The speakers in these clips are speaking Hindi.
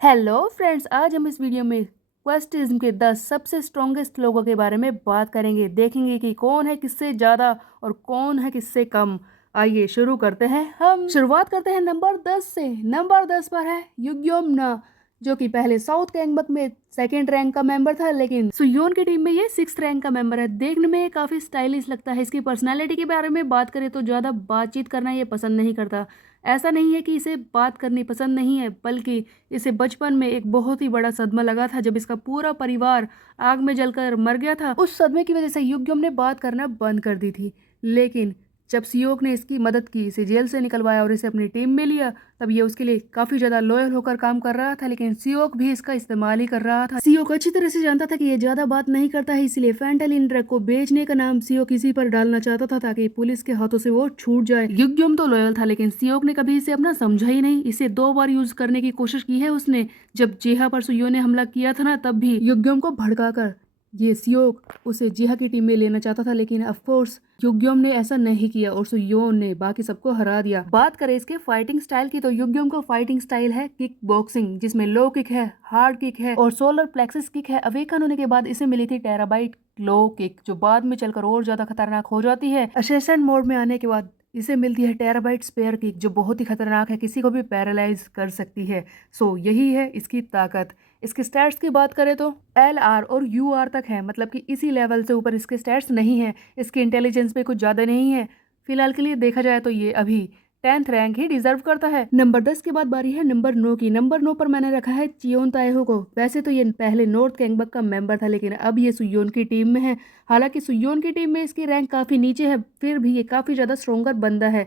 हेलो फ्रेंड्स, आज हम इस वीडियो में क्वेस्टिज्म के 10 सबसे स्ट्रॉन्गेस्ट लोगों के बारे में बात करेंगे। देखेंगे कि कौन है किससे ज़्यादा और कौन है किससे कम। आइए शुरू करते हैं। हम शुरुआत करते हैं नंबर 10 से। नंबर 10 पर है युग्योम ना, जो कि पहले साउथ कैंगबक में सेकेंड रैंक का मेंबर था, लेकिन सुयोन की टीम में ये 6th रैंक का मेंबर है। देखने में ये काफ़ी स्टाइलिश लगता है। इसकी पर्सनालिटी के बारे में बात करें तो ज़्यादा बातचीत करना ये पसंद नहीं करता। ऐसा नहीं है कि इसे बात करनी पसंद नहीं है, बल्कि इसे बचपन में एक बहुत ही बड़ा सदमा लगा था जब इसका पूरा परिवार आग में जलकर मर गया था। उस सदमे की वजह से युग्यम ने बात करना बंद कर दी थी, लेकिन जब सियोक ने इसकी मदद की, इसे जेल से निकलवाया और इसे अपनी टीम में लिया, तब ये उसके लिए काफी ज्यादा लॉयल होकर काम कर रहा था। लेकिन सियोक भी इसका इस्तेमाल ही कर रहा था। सियोक अच्छी तरह से जानता था कि ये ज्यादा बात नहीं करता है, इसलिए फैंटालिन ड्रग को बेचने का नाम सियोक इसी पर डालना चाहता था ताकि पुलिस के हाथों से वो छूट जाए। युग्यम तो लॉयल था, लेकिन सियोक ने कभी इसे अपना समझा ही नहीं। इसे 2 बार यूज करने की कोशिश की है उसने। जब जेहा पर सुयो ने हमला किया था ना, तब भी युग्यम को भड़काकर ये सियोक उसे जिहा की टीम में लेना चाहता था, लेकिन ऑफ कोर्स युग्यम ने ऐसा नहीं किया और सुयोन ने बाकी सबको हरा दिया। बात करें इसके फाइटिंग स्टाइल की, तो युग्यम का फाइटिंग स्टाइल है किक बॉक्सिंग, जिसमें लो किक है, हार्ड किक है और सोलर प्लेक्सिस किक है। अवेकन होने के बाद इसे मिली थी टेराबाइट लो किक, जो बाद में चलकर और ज्यादा खतरनाक हो जाती है। असेसन मोड में आने के बाद इसे मिलती है टेराबाइट स्पेयर किक, जो बहुत ही खतरनाक है, किसी को भी पैरालाइज कर सकती है। सो यही है इसकी ताकत। इसके स्टैट्स की बात करें तो LR और UR तक है, मतलब कि इसी लेवल से ऊपर इसके स्टैट्स नहीं है। इसकी इंटेलिजेंस पे कुछ ज़्यादा नहीं है। फिलहाल के लिए देखा जाए तो ये अभी 10th रैंक ही डिजर्व करता है। नंबर 10 के बाद बारी है नंबर 9 की। नंबर 9 पर मैंने रखा है चियोन ताएहो को। वैसे तो ये पहले नॉर्थ कैंगबक का मेंबर था, लेकिन अब ये सुयोन की टीम में है। हालांकि सुयोन की टीम में इसकी रैंक काफ़ी नीचे है, फिर भी ये काफ़ी ज़्यादा स्ट्रोंगर बंदा है,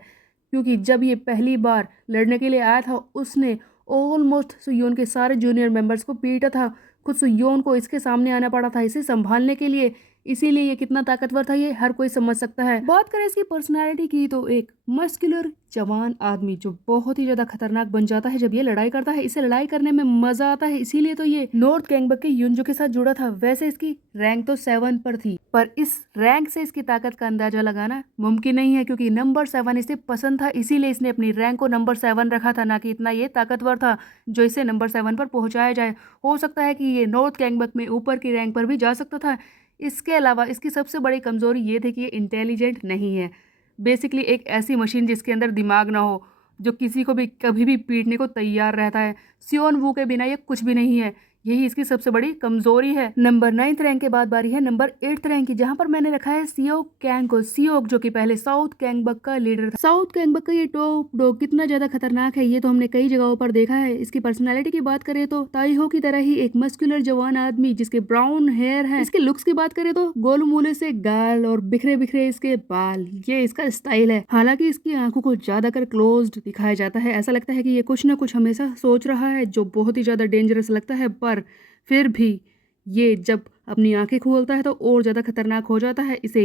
क्योंकि जब ये पहली बार लड़ने के लिए आया था, उसने ऑलमोस्ट सुयोन के सारे जूनियर मेंबर्स को पीटा था। खुद सुयोन को इसके सामने आना पड़ा था इसे संभालने के लिए। इसीलिए ये कितना ताकतवर था ये हर कोई समझ सकता है। बात करें इसकी पर्सनालिटी की, तो एक मस्कुलर जवान आदमी जो बहुत ही ज्यादा खतरनाक बन जाता है जब ये लड़ाई करता है। इसे लड़ाई करने में मजा आता है, इसीलिए तो ये नॉर्थ कैंगबक के युनजो के साथ जुड़ा था। वैसे इसकी रैंक तो 7 पर थी, पर इस रैंक से इसकी ताकत का अंदाजा लगाना मुमकिन नहीं है, क्योंकि नंबर 7 इसे पसंद था, इसीलिए इसने अपनी रैंक को नंबर 7 रखा था, ना कि इतना ये ताकतवर था जो इसे नंबर 7 पर पहुंचाया जाए। हो सकता है कि ये नॉर्थ कैंगबक में ऊपर की रैंक पर भी जा सकता था। इसके अलावा इसकी सबसे बड़ी कमजोरी ये थी कि ये इंटेलिजेंट नहीं है। बेसिकली एक ऐसी मशीन जिसके अंदर दिमाग ना हो, जो किसी को भी कभी भी पीटने को तैयार रहता है। सियोन वू के बिना ये कुछ भी नहीं है। यही इसकी सबसे बड़ी कमजोरी है। नंबर 9th रैंक के बाद बारी है नंबर 8th रैंक की, जहां पर मैंने रखा है सियोक कैंग को। सियोक जो कि पहले साउथ कैंगबक का लीडर था। साउथ कैंगबक का ये टॉप डॉग कितना ज्यादा खतरनाक है ये तो हमने कई जगहों पर देखा है। इसकी पर्सनैलिटी की बात करें तो ताइहो की तरह ही एक मस्कुलर जवान आदमी जिसके ब्राउन हेयर है। इसके लुक्स की बात करें तो गोलूमोले से गाल और बिखरे बिखरे इसके बाल, ये इसका स्टाइल है। हालांकि इसकी आंखों को ज्यादा कर क्लोज्ड दिखाया जाता है, ऐसा लगता है कि ये कुछ ना कुछ हमेशा सोच रहा है, जो बहुत ही ज्यादा डेंजरस लगता है। पर फिर भी ये जब अपनी आंखें खोलता है तो और ज्यादा खतरनाक हो जाता है। इसे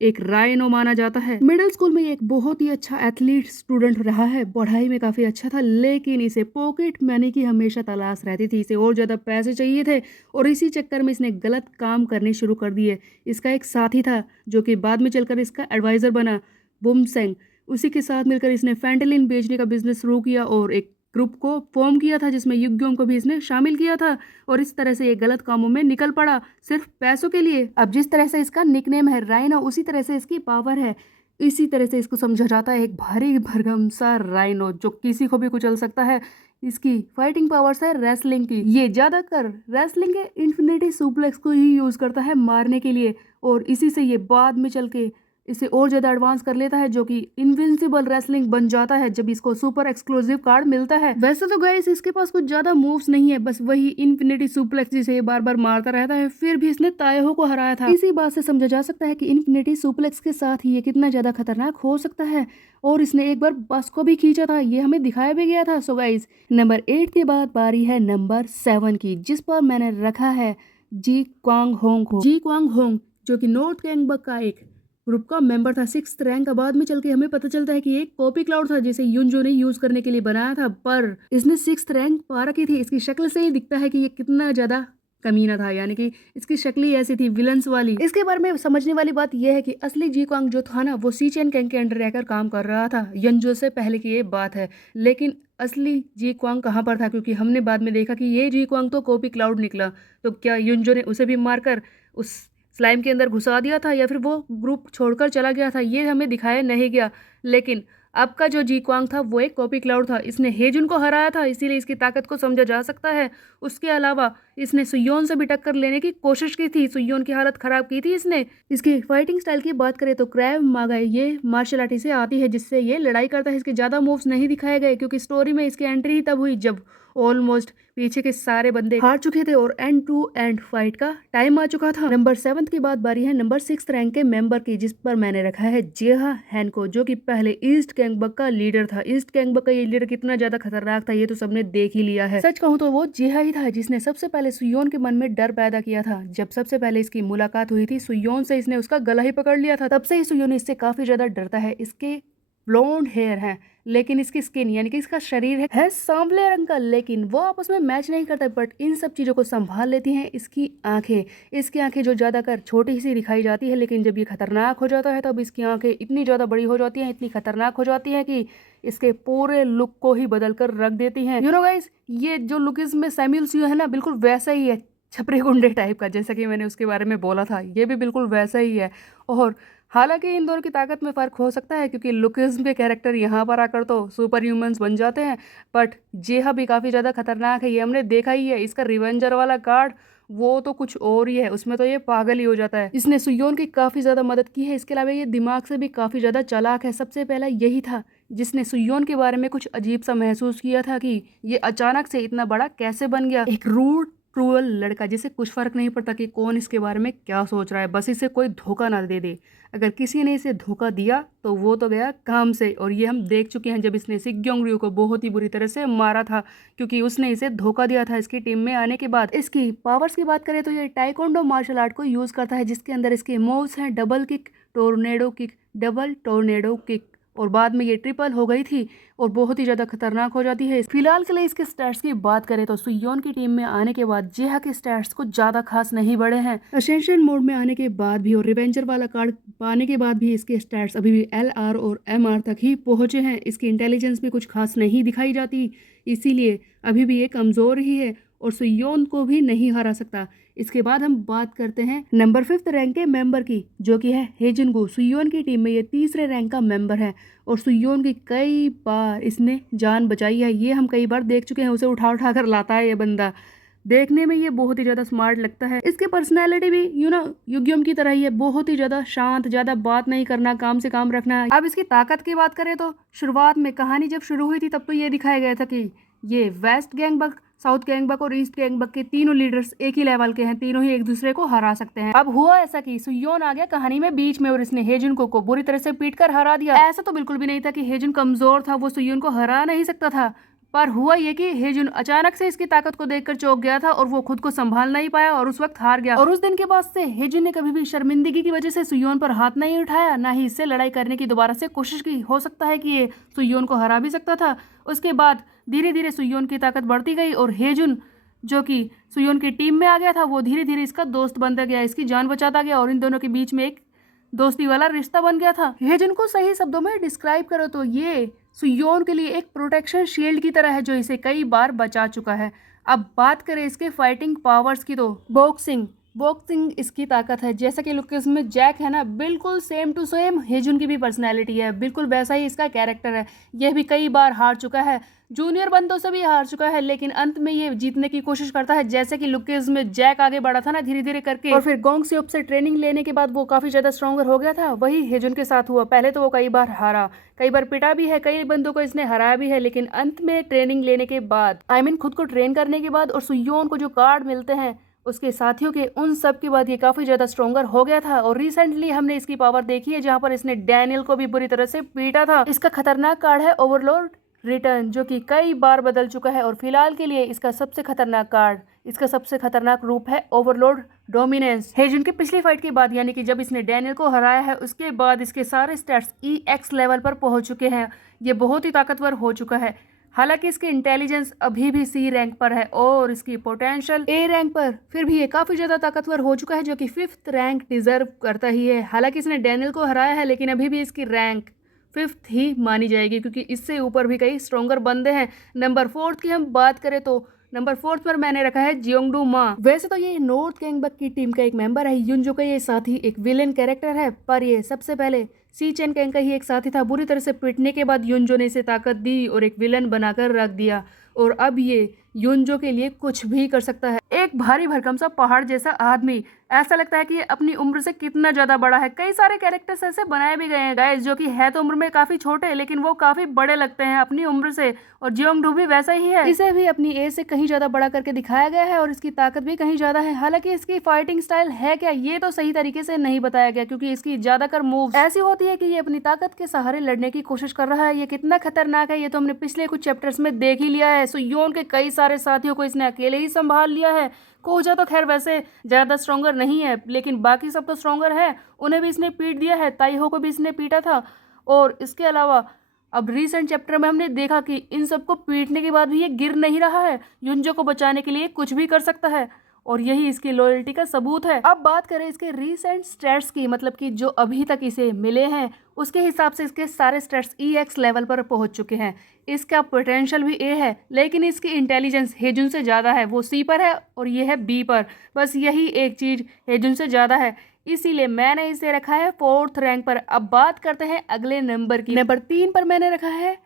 एक राइनो माना जाता है। मिडिल स्कूल में ये एक बहुत ही अच्छा एथलीट स्टूडेंट रहा है, पढ़ाई में काफी अच्छा था, लेकिन इसे पॉकेट मनी की हमेशा तलाश रहती थी। इसे और ज्यादा पैसे चाहिए थे और इसी चक्कर में इसने गलत काम करने शुरू कर दिए। इसका एक साथी था जो कि बाद में चलकर इसका एडवाइजर बना, बुमसेंग। उसी के साथ मिलकर इसने फैंटेलिन बेचने का बिजनेस शुरू किया और एक ग्रुप को फॉर्म किया था जिसमें युग्योम को भी इसने शामिल किया था। और इस तरह से ये गलत कामों में निकल पड़ा सिर्फ पैसों के लिए। अब जिस तरह से इसका निकनेम है राइनो, उसी तरह से इसकी पावर है। इसी तरह से इसको समझा जाता है एक भारी भरकम सा राइनो जो किसी को भी कुचल सकता है। इसकी फाइटिंग पावर्स है रेसलिंग की। ये ज्यादातर रेसलिंग के इन्फिनिटी सुप्लेक्स को ही यूज करता है मारने के लिए, और इसी से ये बाद में चल के इसे और ज़्यादा एडवांस कर लेता है, जो कि इनविंसिबल रेसलिंग बन जाता है जब इसको सुपर एक्सक्लूसिव कार्ड मिलता है। वैसे तो गाइस इसके पास कुछ ज़्यादा मूव्स नहीं है, बस वही इन्फिनिटी सुप्लेक्स जिसे ये बार बार मारता रहता है। फिर भी इसने ताएहो को हराया था। इसी बात से समझा जा सकता है कि इन्फिनिटी सुप्लेक्स के साथ ही ये कितना ज़्यादा खतरनाक हो सकता है। और इसने एक बार बस को भी खींचा था, ये हमें दिखाया भी गया था। सो गाइस नंबर 8 के बाद बारी है नंबर 7 की, जिस पर मैंने रखा है जी क्वांग होंग को। जी क्वांग होंग जो कि नॉर्थ कैंगबक का एक ग्रुप का मेंबर था, 6th रैंक का। बाद में चल के हमें पता चलता है कि एक कॉपी क्लाउड था जिसे युनजो ने यूज करने के लिए बनाया था, पर इसने 6th रैंक पा रखी थी। इसकी शक्ल से ही दिखता है कि ये कितना ज्यादा कमीना था, यानी कि इसकी शक्ल ही ऐसी थी विलन्स वाली। इसके बारे में समझने वाली बात यह है कि असली जी क्वांग जो था ना, वो सी चेन कैंग के अंडर रहकर काम कर रहा था। यंजो से पहले की ये बात है, लेकिन असली जी क्वांग कहाँ पर था, क्योंकि हमने बाद में देखा कि ये जी क्वांग तो कॉपी क्लाउड निकला। तो क्या युंजो ने उसे भी मारकर उस स्लाइम के अंदर घुसा दिया था, या फिर वो ग्रुप छोड़कर चला गया था, ये हमें दिखाया नहीं गया। लेकिन अब का जो जी क्वांग था वो एक कॉपी क्लाउड था। इसने हेजुन को हराया था, इसीलिए इसकी ताकत को समझा जा सकता है। उसके अलावा इसने सुयोन से भी टक्कर लेने की कोशिश की थी, सुयोन की हालत खराब की थी इसने। इसकी फाइटिंग स्टाइल की बात करें तो क्रैव मागा ये मार्शल आर्ट से आती है, जिससे ये लड़ाई करता है। इसके ज़्यादा मूव्स नहीं दिखाए गए, क्योंकि स्टोरी में इसकी एंट्री ही तब हुई जब ऑलमोस्ट पीछे के सारे बंदे हार चुके थे और एंड टू एंड फाइट का टाइम आ चुका था। नंबर 7 की बात बारी है नंबर 6 रैंक के मेंबर की, जिस पर मैंने रखा है जेहा हैनको, जो कि पहले ईस्ट गैंगबक का लीडर था। ईस्ट गैंगबक का ये लीडर कितना ज्यादा खतरनाक था ये तो सबने देख ही लिया है। सच कहूँ तो वो जेहा ही था जिसने सबसे पहले सुयोन के मन में डर पैदा किया था। जब सबसे पहले इसकी मुलाकात हुई थी सुयोन से, इसने उसका गला ही पकड़ लिया था। तब से ही सुयोन इससे काफी ज्यादा डरता है। इसके ब्लॉन्ड हेयर है, लेकिन इसकी स्किन यानी कि इसका शरीर है सांवले रंग का, लेकिन वो आपस में मैच नहीं करता। बट इन सब चीज़ों को संभाल लेती हैं इसकी आंखें। इसकी आंखें जो ज़्यादातर छोटी सी दिखाई जाती है, लेकिन जब ये खतरनाक हो जाता है तब इसकी आंखें इतनी ज़्यादा बड़ी हो जाती हैं, इतनी खतरनाक हो जाती हैं कि इसके पूरे लुक को ही बदल कर रख देती हैं। यू नो गाइस, ये जो लुक इसमें सैमुअल सियो है ना, बिल्कुल वैसा ही है, छपरी गुंडे टाइप का, जैसा कि मैंने उसके बारे में बोला था। ये भी बिल्कुल वैसा ही है। और हालांकि इन दोनों की ताकत में फ़र्क हो सकता है, क्योंकि लुकिज्म के कैरेक्टर यहाँ पर आकर तो सुपर ह्यूमंस बन जाते हैं, बट जेहा भी काफ़ी ज़्यादा खतरनाक है, ये हमने देखा ही है। इसका रिवेंजर वाला कार्ड वो तो कुछ और ही है, उसमें तो ये पागल ही हो जाता है। इसने सुयोन की काफ़ी ज़्यादा मदद की है। इसके अलावा ये दिमाग से भी काफ़ी ज़्यादा चालाक है। सबसे पहला यही था जिसने सुयोन के बारे में कुछ अजीब सा महसूस किया था कि ये अचानक से इतना बड़ा कैसे बन गया। एक रूड क्रूअल लड़का जिसे कुछ फर्क नहीं पड़ता कि कौन इसके बारे में क्या सोच रहा है, बस इसे कोई धोखा ना दे दे। अगर किसी ने इसे धोखा दिया तो वो तो गया काम से, और ये हम देख चुके हैं जब इसने सिग्योंगरयू को बहुत ही बुरी तरह से मारा था, क्योंकि उसने इसे धोखा दिया था इसकी टीम में आने के बाद। इसकी पावर्स की बात करें तो ये टाइकोंडो मार्शल आर्ट को यूज करता है, जिसके अंदर इसके मूव्स हैं double kick, tornado kick, double tornado kick, और बाद में ये ट्रिपल हो गई थी और बहुत ही ज़्यादा खतरनाक हो जाती है। फिलहाल के लिए इसके स्टैट्स की बात करें तो सुयोन की टीम में आने के बाद जेहा के स्टैट्स कुछ ज़्यादा खास नहीं बढ़े हैं। असेंशन मोड में आने के बाद भी और रिवेंजर वाला कार्ड पाने के बाद भी इसके स्टैट्स अभी भी LR और MR तक ही पहुंचे हैं। इसकी इंटेलिजेंस भी कुछ खास नहीं दिखाई जाती, इसीलिए अभी भी ये कमज़ोर ही है और सुयोन को भी नहीं हरा सकता। इसके बाद हम बात करते हैं नंबर 5 रैंक के मेंबर की, जो कि है हेजिनगू। सुयोन की टीम में ये तीसरे रैंक का मेंबर है और सुयोन की कई बार इसने जान बचाई है। ये हम कई बार देख चुके हैं, उसे उठा उठा कर लाता है ये बंदा। देखने में ये बहुत ही ज़्यादा स्मार्ट लगता है। इसकी पर्सनैलिटी भी युग्यम की तरह ही है, बहुत ही ज़्यादा शांत, ज़्यादा बात नहीं करना, काम से काम रखना। अब इसकी ताकत की बात करें तो शुरुआत में कहानी जब शुरू हुई थी तब तो ये दिखाया गया था कि ये वेस्ट गैंगबक, साउथ गैंगबक और ईस्ट गैंगबक के तीनों लीडर्स एक ही लेवल के हैं, तीनों ही एक दूसरे को हरा सकते हैं। अब हुआ ऐसा कि सुयोन आ गया कहानी में बीच में और इसने हेजुन को बुरी तरह से पीट कर हरा दिया। ऐसा तो बिल्कुल भी नहीं था कि हेजुन कमजोर था, वो सुयोन को हरा नहीं सकता था, पर हुआ ये कि हेजुन अचानक से इसकी ताकत को देखकर चौंक गया था और वो खुद को संभाल नहीं पाया और उस वक्त हार गया। और उस दिन के बाद से हेजुन ने कभी भी शर्मिंदगी की वजह से सुयोन पर हाथ नहीं उठाया, ना ही इससे लड़ाई करने की दोबारा से कोशिश की। हो सकता है कि ये सुयोन को हरा भी सकता था। उसके बाद धीरे धीरे सुयोन की ताकत बढ़ती गई और हेजुन, जो कि सुयोन की टीम में आ गया था, वो धीरे धीरे इसका दोस्त बनता गया, इसकी जान बचाता गया और इन दोनों के बीच में एक दोस्ती वाला रिश्ता बन गया था। हेजुन को सही शब्दों में डिस्क्राइब करो तो ये सुयोन के लिए एक प्रोटेक्शन शील्ड की तरह है, जो इसे कई बार बचा चुका है। अब बात करें इसके फाइटिंग पावर्स की तो बॉक्सिंग इसकी ताकत है। जैसा कि लुक में जैक है ना, बिल्कुल सेम टू सेम हेजुन की भी पर्सनैलिटी है, बिल्कुल वैसा ही इसका कैरेक्टर है। यह भी कई बार हार चुका है, जूनियर बंदों से भी हार चुका है, लेकिन अंत में ये जीतने की कोशिश करता है। जैसे कि लुकेज में जैक आगे बढ़ा था ना धीरे धीरे करके, और फिर गोंग सियोप से ट्रेनिंग लेने के बाद वो काफी ज्यादा स्ट्रॉन्गर हो गया था। वही हेजुन के साथ हुआ। पहले तो वो कई बार हारा, कई बार पिटा भी है, कई बंदों को इसने हराया भी है, लेकिन अंत में ट्रेनिंग लेने के बाद, खुद को ट्रेन करने के बाद और सुयोन को जो कार्ड मिलते हैं उसके साथियों के, उन सब के बाद ये काफी ज्यादा स्ट्रॉन्गर हो गया था। और रिसेंटली हमने इसकी पावर देखी है जहां पर इसने डैनियल को भी बुरी तरह से पीटा था। इसका खतरनाक कार्ड है ओवरलॉर्ड रिटर्न, जो कि कई बार बदल चुका है और फिलहाल के लिए इसका सबसे खतरनाक कार्ड, इसका सबसे खतरनाक रूप है ओवरलॉर्ड डोमिनेंस। हेजुन की पिछली फाइट के बाद, यानी कि जब इसने डैनियल को हराया है, उसके बाद इसके सारे स्टैट्स EX लेवल पर पहुंच चुके हैं। ये बहुत ही ताकतवर हो चुका है। हालांकि इसकी इंटेलिजेंस अभी भी सी रैंक पर है और इसकी पोटेंशियल ए रैंक पर, फिर भी ये काफ़ी ज़्यादा ताकतवर हो चुका है जो कि 5th रैंक डिजर्व करता ही है। हालांकि इसने डैनियल को हराया है लेकिन अभी भी इसकी रैंक 5th ही मानी जाएगी क्योंकि इससे ऊपर भी कई स्ट्रोंगर बंदे हैं। नंबर 4 की हम बात करें तो नंबर 4 पर मैंने रखा है जियोंगडू मा। वैसे तो ये नॉर्थ गैंगबक की टीम का एक मेंबर है, युनजो का ये साथी एक विलेन कैरेक्टर है, पर ये सबसे पहले सी चेन कैंग का ही एक साथी था। बुरी तरह से पिटने के बाद युनजो ने इसे ताकत दी और एक विलन बनाकर रख दिया और अब ये युनजो के लिए कुछ भी कर सकता है। एक भारी भरकम सा पहाड़ जैसा आदमी, ऐसा लगता है कि ये अपनी उम्र से कितना ज्यादा बड़ा है। कई सारे कैरेक्टर्स ऐसे बनाए भी गए हैं गाइस जो कि है तो उम्र में काफी छोटे लेकिन वो काफी बड़े लगते हैं अपनी उम्र से, और जियोंगडू भी वैसा ही है। इसे भी अपनी एज से कहीं ज्यादा बड़ा करके दिखाया गया है और इसकी ताकत भी कहीं ज्यादा है। हालांकि इसकी फाइटिंग स्टाइल है क्या ये तो सही तरीके से नहीं बताया गया क्योंकि इसकी ज्यादातर मूव्स ऐसी होती है कि ये अपनी ताकत के सहारे लड़ने की कोशिश कर रहा है। ये कितना खतरनाक है ये तो हमने पिछले कुछ चैप्टर्स में देख ही लिया है। सुयोन के कई सारे साथियों को इसने अकेले ही संभाल लिया है। कोजा तो खैर वैसे ज्यादा स्ट्रॉन्गर नहीं है लेकिन बाकी सब तो स्ट्रॉन्गर है, उन्हें भी इसने पीट दिया है। ताइहो को भी इसने पीटा था और इसके अलावा अब रिसेंट चैप्टर में हमने देखा कि इन सबको पीटने के बाद भी ये गिर नहीं रहा है, युनजो को बचाने के लिए कुछ भी कर सकता है और यही इसकी लॉयल्टी का सबूत है। अब बात करें इसके रीसेंट स्टैट्स की, मतलब कि जो अभी तक इसे मिले हैं उसके हिसाब से इसके सारे स्टैट्स EX लेवल पर पहुंच चुके हैं। इसका पोटेंशियल भी A है लेकिन इसकी इंटेलिजेंस हेजुन से ज़्यादा है, वो C पर है और ये है B पर। बस यही एक चीज़ हेजुन से ज़्यादा है, इसीलिए मैंने इसे रखा है 4th रैंक पर। अब बात करते हैं अगले नंबर की। नंबर 3 पर मैंने रखा है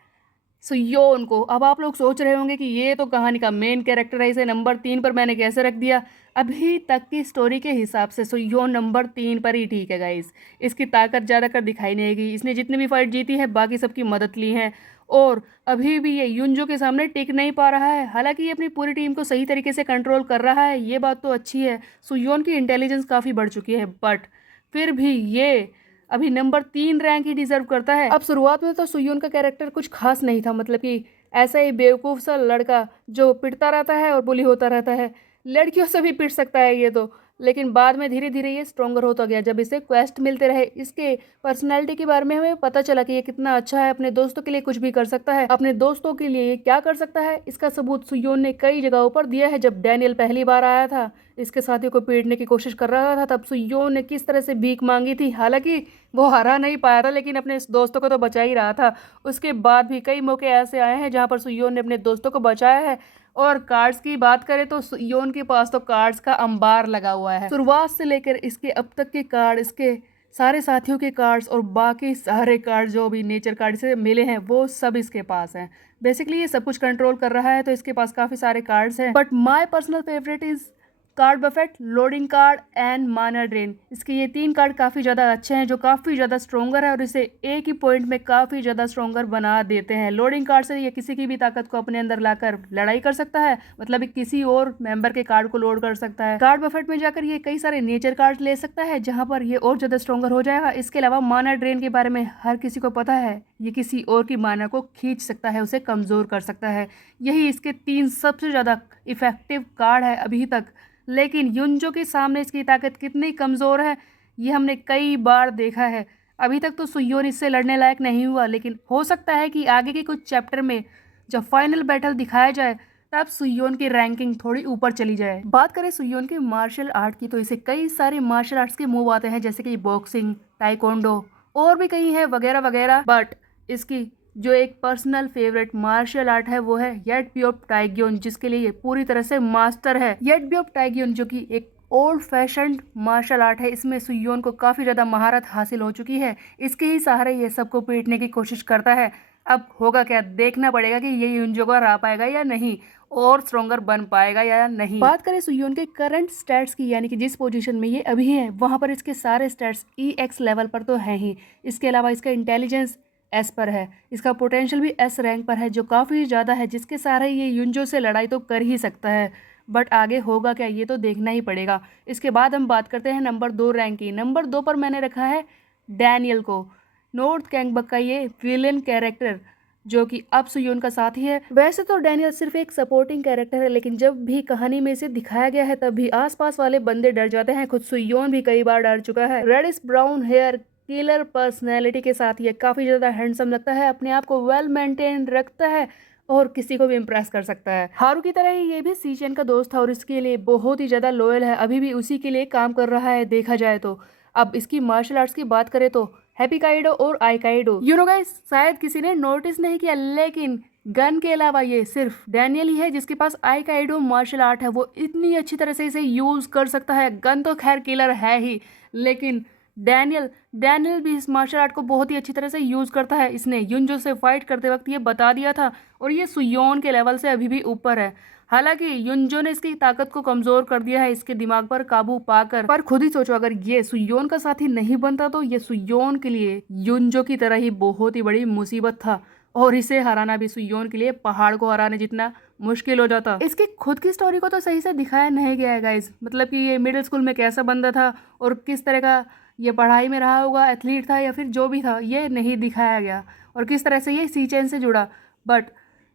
सुयोन को। अब आप लोग सोच रहे होंगे कि ये तो कहानी का मेन कैरेक्टर है, इसे नंबर 3 पर मैंने कैसे रख दिया। अभी तक की स्टोरी के हिसाब से सुयोन नंबर 3 पर ही ठीक है गाइस। इसकी ताकत ज़्यादातर दिखाई नहीं देगी, इसने जितनी भी फाइट जीती है बाकी सबकी मदद ली है और अभी भी ये युनजो के सामने टिक नहीं पा रहा है। हालांकि ये अपनी पूरी टीम को सही तरीके से कंट्रोल कर रहा है, ये बात तो अच्छी है। सुयोन की इंटेलिजेंस काफ़ी बढ़ चुकी है बट फिर भी ये अभी नंबर 3 रैंक ही डिजर्व करता है। अब शुरुआत में तो सुयोन का कैरेक्टर कुछ खास नहीं था, मतलब कि ऐसा ही बेवकूफ़ सा लड़का जो पिटता रहता है और बुली होता रहता है। लड़कियों से भी पिट सकता है ये तो, लेकिन बाद में धीरे धीरे ये स्ट्रॉन्गर होता गया जब इसे क्वेस्ट मिलते रहे। इसके पर्सनैलिटी के बारे में हमें पता चला कि ये कितना अच्छा है, अपने दोस्तों के लिए कुछ भी कर सकता है। अपने दोस्तों के लिए ये क्या कर सकता है इसका सबूत सुयोन ने कई जगहों पर दिया है। जब डैनियल पहली बार आया था, इसके साथियों को पीटने की कोशिश कर रहा था, तब सुयोन ने किस तरह से भीख मांगी थी। हालांकि वो हरा नहीं पाया था लेकिन अपने दोस्तों को तो बचा ही रहा था। उसके बाद भी कई मौके ऐसे आए हैं जहाँ पर सुयोन ने अपने दोस्तों को बचाया है। और कार्ड्स की बात करें तो योन के पास तो कार्ड्स का अंबार लगा हुआ है। शुरुआत से लेकर इसके अब तक के कार्ड, इसके सारे साथियों के कार्ड्स और बाकी सारे कार्ड जो भी नेचर कार्ड से मिले हैं वो सब इसके पास हैं। बेसिकली ये सब कुछ कंट्रोल कर रहा है तो इसके पास काफ़ी सारे कार्ड्स हैं। But my personal favourite is card Buffett, loading card and माना ड्रेन। इसके ये 3 कार्ड काफ़ी ज़्यादा अच्छे हैं जो काफ़ी ज़्यादा स्ट्रोंगर है और इसे एक ही पॉइंट में काफ़ी ज़्यादा स्ट्रोंगर बना देते हैं। लोडिंग कार्ड से ये किसी की भी ताकत को अपने अंदर लाकर लड़ाई कर सकता है, मतलब किसी और मेंबर के कार्ड को लोड कर सकता है। कार्ड बफेट में जाकर ये कई सारे नेचर कार्ड ले सकता है जहाँ पर ये और ज़्यादा स्ट्रोंगर हो जाएगा। इसके अलावा माना ड्रेन के बारे में हर किसी को पता है, ये किसी और की माना को खींच सकता है, उसे कमज़ोर कर सकता है। यही इसके 3 सबसे ज़्यादा इफेक्टिव कार्ड है अभी तक। लेकिन युनजो के सामने इसकी ताकत कितनी कमज़ोर है ये हमने कई बार देखा है। अभी तक तो सुयोन इससे लड़ने लायक नहीं हुआ, लेकिन हो सकता है कि आगे के कुछ चैप्टर में जब फाइनल बैटल दिखाया जाए तब सुयोन की रैंकिंग थोड़ी ऊपर चली जाए। बात करें सुयोन के मार्शल आर्ट की तो इसे कई सारे मार्शल आर्ट्स के मूव आते हैं जैसे कि बॉक्सिंग, ताइक्वांडो और भी कई हैं वगैरह वगैरह। बट इसकी जो एक पर्सनल फेवरेट मार्शल आर्ट है वो है येटब्योप टाइग्योन, जिसके लिए ये पूरी तरह से मास्टर है। येटब्योप टाइग्योन जो कि एक ओल्ड फैशन्ड मार्शल आर्ट है, इसमें सुयोन को काफ़ी ज़्यादा महारत हासिल हो चुकी है। इसके ही सहारे ये सबको पीटने की कोशिश करता है। अब होगा क्या, देखना पड़ेगा कि ये युनजो को हरा पाएगा या नहीं और स्ट्रॉन्गर बन पाएगा या नहीं। बात करें सुयोन के करंट स्टैट्स की, यानी कि जिस पोजीशन में ये अभी है वहाँ पर इसके सारे स्टैट्स EX लेवल पर तो हैं ही। इसके अलावा इसका इंटेलिजेंस S पर है, इसका पोटेंशियल भी S रैंक पर है जो काफ़ी ज़्यादा है, जिसके सहारे ये युनजो से लड़ाई तो कर ही सकता है। बट आगे होगा क्या ये तो देखना ही पड़ेगा। इसके बाद हम बात करते हैं नंबर 2 रैंक की। नंबर 2 पर मैंने रखा है डैनियल को, नॉर्थ गैंगबक का ये विलेन कैरेक्टर जो कि अब सुयोन का साथी है। वैसे तो डैनियल सिर्फ एक सपोर्टिंग कैरेक्टर है, लेकिन जब भी कहानी में इसे दिखाया गया है तब भी आसपास वाले बंदे डर जाते हैं। खुद सुयोन भी कई बार डर चुका है। Reddish brown hair, killer personality के साथ ये काफ़ी ज़्यादा हैंडसम लगता है, अपने आप को वेल मेंटेन रखता है और किसी को भी इम्प्रेस कर सकता है। हारू की तरह ही ये भी सीचेन का दोस्त था और इसके लिए बहुत ही ज्यादा लॉयल है, अभी भी उसी के लिए काम कर रहा है देखा जाए तो। अब इसकी मार्शल आर्ट्स की बात करें तो हैप्पी काइडो और आइकाइडो, यू नो गाइस, शायद किसी ने नोटिस नहीं किया लेकिन गन के अलावा ये सिर्फ डैनियल ही है जिसके पास आइकाइडो मार्शल आर्ट है। वो इतनी अच्छी तरह से इसे यूज कर सकता है। गन तो खैर किलर है ही, लेकिन डैनियल डैनियल भी इस मार्शल आर्ट को बहुत ही अच्छी तरह से यूज करता है। इसने युनजो से फाइट करते वक्त ये बता दिया था और ये सुयोन के लेवल से अभी भी ऊपर है। हालांकि युनजो ने इसकी ताकत को कमजोर कर दिया है इसके दिमाग पर काबू पाकर। पर खुद ही सोचो, अगर ये सुयोन का साथी नहीं बनता तो ये सुयोन के लिए युनजो की तरह ही बहुत ही बड़ी मुसीबत था और इसे हराना भी सुयोन के लिए पहाड़ को हराने जितना मुश्किल हो जाता। इसकी खुद की स्टोरी को तो सही से दिखाया नहीं गया है गाइज, मतलब कि ये मिडिल स्कूल में कैसा बंदा था और किस तरह का ये पढ़ाई में रहा होगा, एथलीट था या फिर जो भी था, ये नहीं दिखाया गया और किस तरह से ये सीचेन से जुड़ा। बट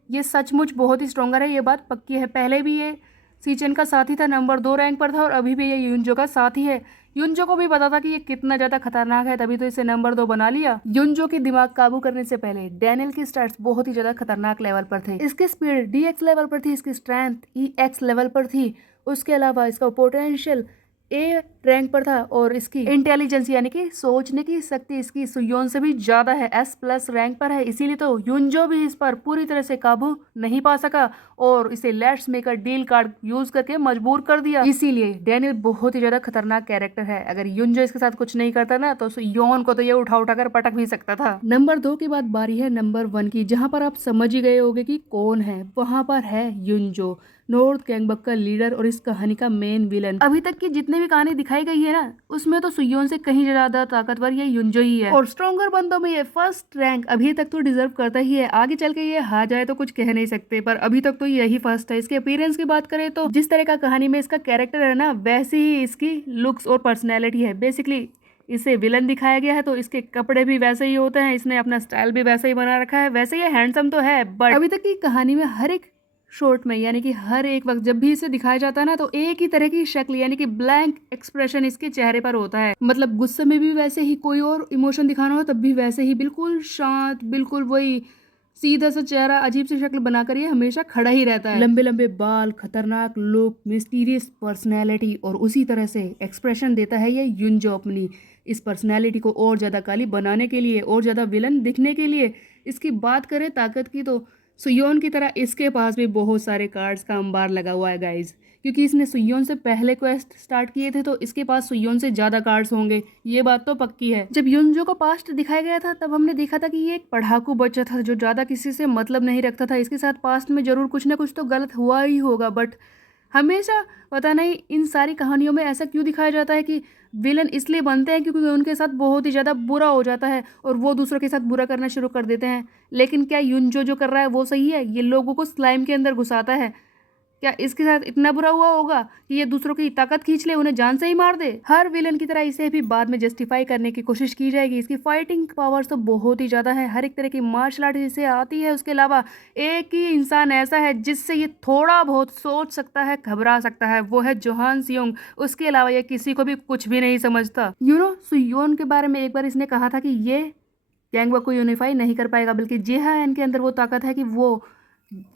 ये सचमुच बहुत ही स्ट्रोंगर है, ये बात पक्की है। पहले भी ये सीचेन का साथी था, नंबर 2 रैंक पर था और अभी भी ये युनजो का साथी है। युनजो को भी पता था कि ये कितना ज़्यादा खतरनाक है, तभी तो इसे नंबर 2 बना लिया। युनजो की दिमाग काबू करने से पहले डैनियल की स्टैट्स बहुत ही ज़्यादा खतरनाक लेवल पर थे। इसकी स्पीड DX लेवल पर थी, इसकी स्ट्रेंथ EX लेवल पर थी, उसके अलावा इसका पोटेंशियल A रैंक पर था और इसकी इंटेलिजेंस यानी कि सोचने की शक्ति इसकी सुयोन से भी ज्यादा है, S+ रैंक पर है। इसीलिए तो युनजो भी इस पर पूरी तरह से काबू नहीं पा सका और इसे let's make a deal card use करके मजबूर कर दिया। इसीलिए डैनियल बहुत ही ज्यादा खतरनाक कैरेक्टर है। अगर युनजो इसके साथ कुछ नहीं करता ना तो सुयोन को तो ये उठा उठा कर पटक भी सकता था। नंबर 2 के बाद बारी है नंबर 1 की, जहाँ पर आप समझ ही गए होंगे कि कौन है। वहां पर है युनजो, नॉर्थ गैंगबक का लीडर और इस कहानी का मेन विलन। अभी तक की जितनी भी कहानी दिखाई गई है ना, उसमें तो सुयोन से कहीं ज्यादा ताकतवर ये युनजो ही है और स्ट्रॉन्गर बंदों में ये फर्स्ट रैंक अभी तक तो डिजर्व करता ही है। आगे चल के ये हार जाए तो कुछ कह नहीं सकते, पर अभी तक तो यही फर्स्ट है। इसके अपीयरेंस की बात करें तो जिस तरह का कहानी में इसका कैरेक्टर है ना, वैसे ही इसकी लुक्स और पर्सनैलिटी है। बेसिकली इसे विलन दिखाया गया है तो इसके कपड़े भी वैसे ही होते हैं, इसने अपना स्टाइल भी वैसे ही बना रखा है। वैसे ये हैंडसम तो है, बट अभी तक की कहानी में हर एक शॉर्ट में यानी कि हर एक वक्त जब भी इसे दिखाया जाता है ना, तो एक ही तरह की शक्ल यानी कि ब्लैंक एक्सप्रेशन इसके चेहरे पर होता है। मतलब गुस्से में भी वैसे ही, कोई और इमोशन दिखाना हो तब भी वैसे ही, बिल्कुल शांत, बिल्कुल वही सीधा सा चेहरा, अजीब सी शक्ल बनाकर ये हमेशा खड़ा ही रहता है। लंबे लंबे बाल, खतरनाक लुक, मिस्टीरियस पर्सनैलिटी और उसी तरह से एक्सप्रेशन देता है ये युनजो अपनी इस पर्सनैलिटी को और ज़्यादा काली बनाने के लिए, और ज़्यादा विलन दिखने के लिए। इसकी बात करें ताकत की तो सुयोन की तरह इसके पास भी बहुत सारे कार्ड्स का अंबार लगा हुआ है गाइज, क्योंकि इसने सुयोन से पहले क्वेस्ट स्टार्ट किए थे तो इसके पास सुयोन से ज़्यादा कार्ड्स होंगे, ये बात तो पक्की है। जब युनजो का पास्ट दिखाया गया था तब हमने देखा था कि ये एक पढ़ाकू बच्चा था जो ज़्यादा किसी से मतलब नहीं रखता था। इसके साथ पास्ट में ज़रूर कुछ ना कुछ तो गलत हुआ ही होगा, बट हमेशा पता नहीं इन सारी कहानियों में ऐसा क्यों दिखाया जाता है कि विलन इसलिए बनते हैं क्योंकि उनके साथ बहुत ही ज़्यादा बुरा हो जाता है और वो दूसरों के साथ बुरा करना शुरू कर देते हैं। लेकिन क्या युनजो जो कर रहा है वो सही है? ये लोगों को स्लाइम के अंदर घुसाता है। क्या इसके साथ इतना बुरा हुआ होगा कि ये दूसरों की ताकत खींच ले, उन्हें जान से ही मार दे? हर विलन की तरह इसे भी बाद में जस्टिफाई करने की कोशिश की जाएगी। इसकी फाइटिंग पावर्स तो बहुत ही ज़्यादा है, हर एक तरह की मार्शल आर्ट इसे आती है। उसके अलावा एक ही इंसान ऐसा है जिससे ये थोड़ा बहुत सोच सकता है, घबरा सकता है, वो है जोहान सियोंग। उसके अलावा ये किसी को भी कुछ भी नहीं समझता। सुयोन के बारे में एक बार इसने कहा था कि ये गैंगवॉर को यूनिफाई नहीं कर पाएगा, बल्कि जेहान के अंदर वो ताकत है कि वो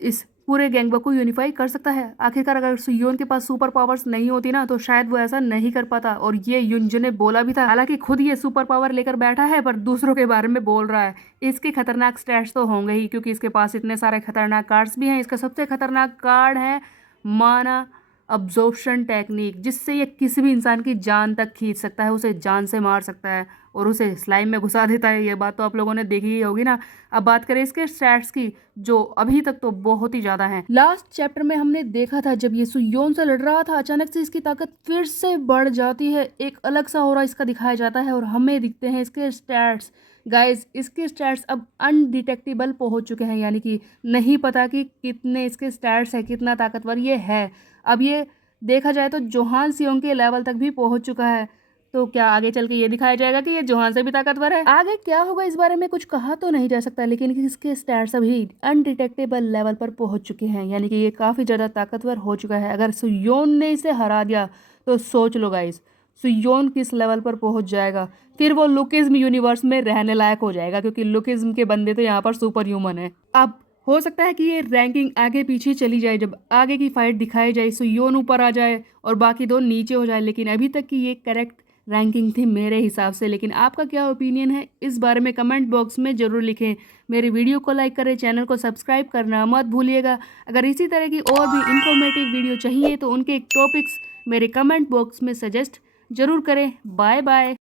इस पूरे गैंगवॉर को यूनिफाई कर सकता है। आखिरकार अगर सुयोन के पास सुपर पावर्स नहीं होती ना तो शायद वो ऐसा नहीं कर पाता, और ये युनजो ने बोला भी था। हालांकि खुद ये सुपर पावर लेकर बैठा है पर दूसरों के बारे में बोल रहा है। इसके खतरनाक स्टैट्स तो होंगे ही क्योंकि इसके पास इतने सारे खतरनाक कार्ड्स भी हैं। इसका सबसे खतरनाक कार्ड है माना अब्जॉर्प्शन टेक्निक, जिससे ये किसी भी इंसान की जान तक खींच सकता है, उसे जान से मार सकता है और उसे स्लाइम में घुसा देता है। ये बात तो आप लोगों ने देखी ही होगी ना। अब बात करें इसके स्टैट्स की, जो अभी तक तो बहुत ही ज़्यादा हैं। लास्ट चैप्टर में हमने देखा था जब ये सुयोन से लड़ रहा था, अचानक से इसकी ताकत फिर से बढ़ जाती है, एक अलग सा ऑरा इसका दिखाया जाता है और हमें दिखते हैं इसके स्टैट्स। गाइज, इसके स्टैट्स अब अनडिटेक्टेबल पहुंच चुके हैं, यानी कि नहीं पता कि कितने इसके स्टैट्स है, कितना ताकतवर ये है। अब ये देखा जाए तो जोहान सियोंग के लेवल तक भी पहुंच चुका है। तो क्या आगे चल के ये दिखाया जाएगा कि ये जोहान से भी ताकतवर है? आगे क्या होगा इस बारे में कुछ कहा तो नहीं जा सकता, लेकिन इसके स्टैट्स अभी अनडिटेक्टेबल लेवल पर पहुंच चुके हैं, यानी कि ये काफ़ी ज़्यादा ताकतवर हो चुका है। अगर सुयोन ने इसे हरा दिया तो सोच लो गाइस, सुयोन किस लेवल पर पहुंच जाएगा। फिर वो लुकिज्म यूनिवर्स में रहने लायक हो जाएगा, क्योंकि लुकिज्म के बंदे तो यहाँ पर सुपर ह्यूमन है। अब हो सकता है कि ये रैंकिंग आगे पीछे चली जाए, जब आगे की फाइट दिखाई जाए सो योन ऊपर आ जाए और बाकी दो नीचे हो जाए, लेकिन अभी तक की ये करेक्ट रैंकिंग थी मेरे हिसाब से। लेकिन आपका क्या ओपिनियन है इस बारे में कमेंट बॉक्स में ज़रूर लिखें। मेरी वीडियो को लाइक करें, चैनल को सब्सक्राइब करना मत भूलिएगा। अगर इसी तरह की और भी इंफॉर्मेटिव वीडियो चाहिए तो उनके टॉपिक्स मेरे कमेंट बॉक्स में सजेस्ट ज़रूर करें। Bye bye.